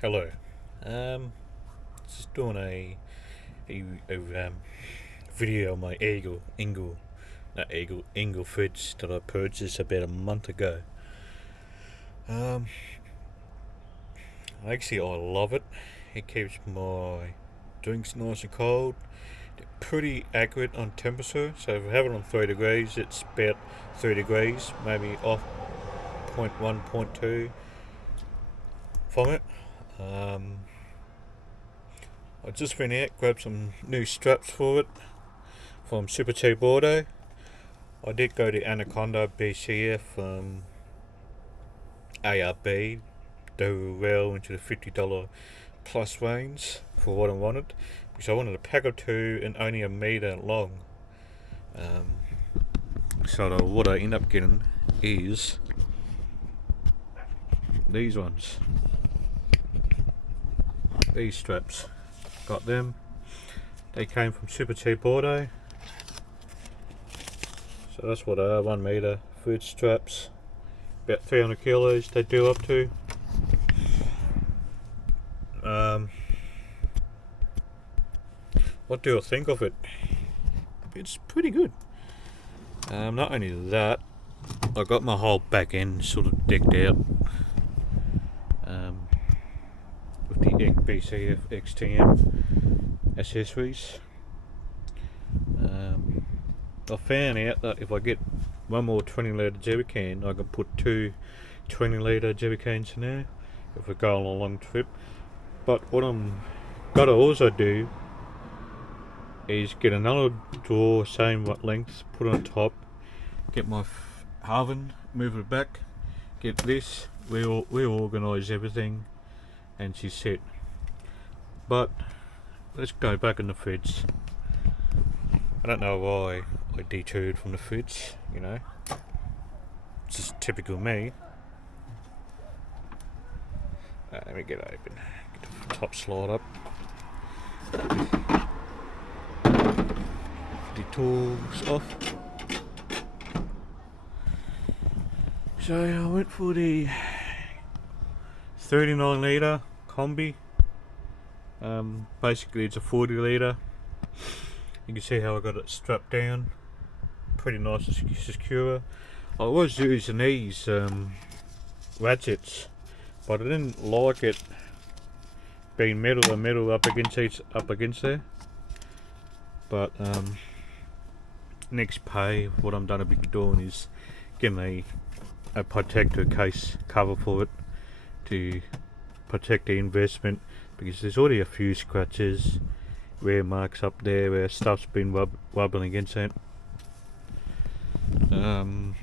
Hello. Just doing a video on my Engel fridge that I purchased about a month ago. Um, I love it. It keeps my drinks nice and cold. They're pretty accurate on temperature. So if I have it on 3 degrees, it's about 3 degrees, maybe off point 0.1, point 0.2 from it. I just went out, grabbed some new straps for it from Super Cheap Auto. I did go to Anaconda BCF ARB. They were well into the $50 plus range for what I wanted, because I wanted a pack of two and only a meter long. What I end up getting is these ones, these straps. Got them. They came from Super Cheap Auto. So that's what they are, 1 meter food straps. About 300 kilos they do up to. What do I think of it? It's pretty good. Not only that, I got my whole back end sort of decked out with the BCF XTM accessories. I found out that if I get one more 20 litre jerry can, I can put two 20 litre jerry cans in there if we go on a long trip. But what I'm gotta also do is get another drawer, same length, put on top, get my oven, move it back, get this, reorganise everything, and she's set. But let's go back in the fridge. I don't know why I detoured from the fridge, it's just typical me. Let me get open, get the top slide up. The tools off. So I went for the 39 litre Combi. Basically it's a 40 litre. You can see how I got it strapped down, pretty nice and secure. I was using these ratchets, but I didn't like it being metal up against there. But next pay, what I'm gonna be doing is getting a protector case cover for it to protect the investment, because there's already a few scratches, wear marks up there where stuff's been rubbing against it. I'm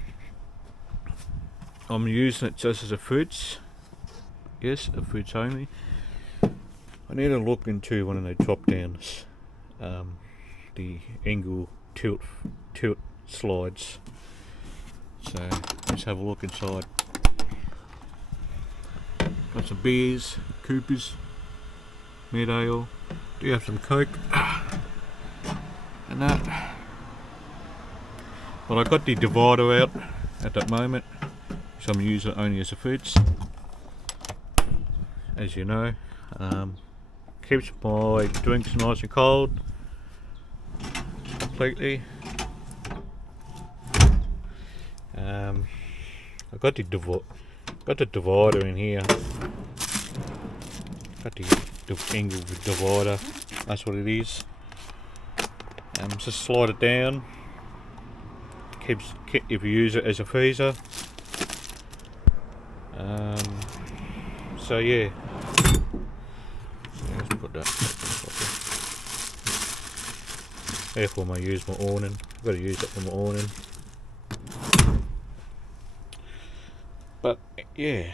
using it just as a fridge. Yes, a fridge only. I need to look into one of the drop downs, the Engel tilt slides. So let's have a look inside. Got some beers, Coopers, mid ale. Do you have some Coke and that? But I got the divider out at that moment, so I'm using it only as a fridge. As you know, keeps my drinks nice and cold completely. I got the divider in here. Got the Engel divider. That's what it is. Just slide it down. Keeps if you use it as a freezer. So yeah. Let's put that. Therefore, I use my awning. I've got to use it for my awning. But yeah,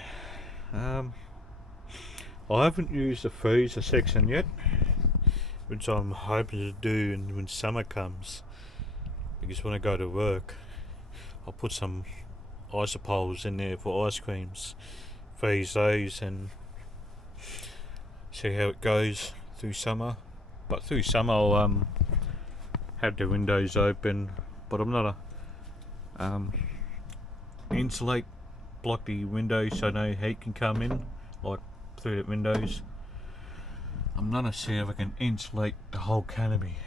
I haven't used the freezer section yet, which I'm hoping to do when summer comes. Because when I go to work, I'll put some isopoles in there for ice creams, freeze those, and see how it goes through summer. But through summer I'll have the windows open, but I'm not insulate, block the windows so no heat can come in, like through the windows. I'm gonna see if I can insulate the whole canopy,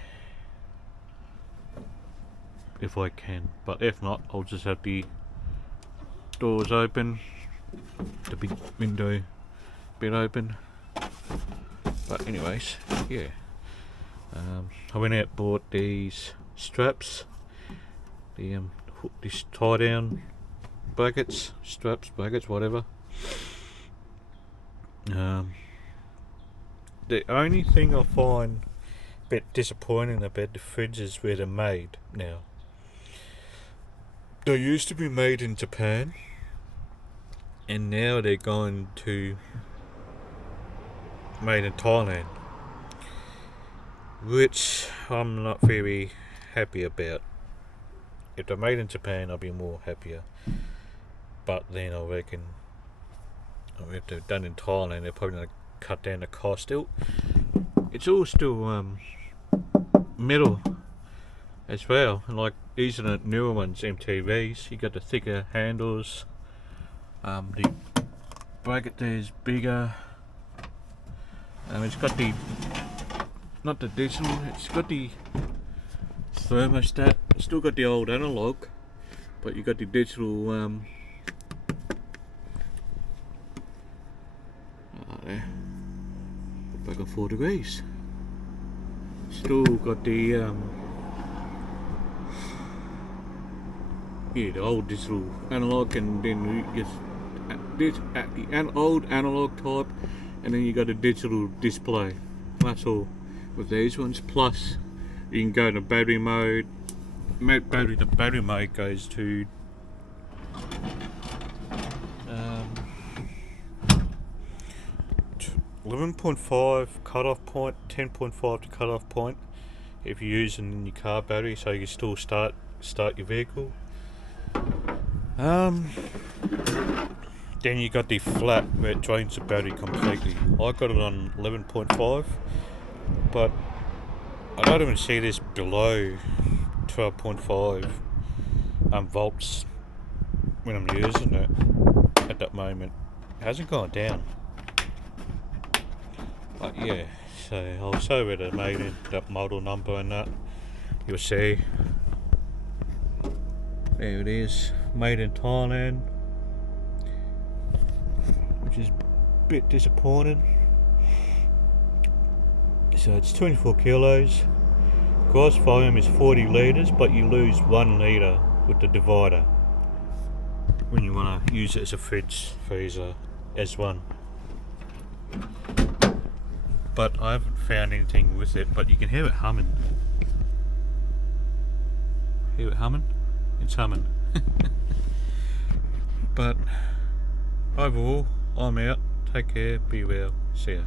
if I can, but if not, I'll just have the doors open, the big window bit open. But anyways, yeah, I went out, bought these straps, the this tie down brackets, straps, brackets, whatever. The only thing I find a bit disappointing about the fridges where they're made now, they used to be made in Japan, and now they're going to made in Thailand, which I'm not very happy about. If they're made in Japan, I'll be more happier, but then I reckon if they're done in Thailand, they're probably going to cut down the cost. It's all still metal as well, and like these are the newer ones, MTVs. You got the thicker handles, the bracket there is bigger. It's got the, not the digital, it's got the thermostat. It's still got the old analog, but you got the digital there, back on 4 degrees. Still got the yeah, the old digital analog, and then you get the old analog type, and then you got a digital display. That's all with these ones. Plus you can go to battery mode. The battery mode goes to 11.5 cutoff point, 10.5 to cutoff point if you're using your car battery, so you can still start your vehicle. Then you got the flat where it drains the battery completely. I got it on 11.5, but I don't even see this below 12.5 volts when I'm using it at that moment. It hasn't gone down. But yeah, so I'll show where they made it, that model number and that. You'll see. There it is, made in Thailand, which is a bit disappointing. So it's 24 kilos. Gross volume is 40 litres, but you lose 1 litre with the divider when you want to use it as a freezer as one. But I haven't found anything with it, but you can hear it humming. Hear it humming? It's humming. But overall, I'm out. Take care, be well, see ya.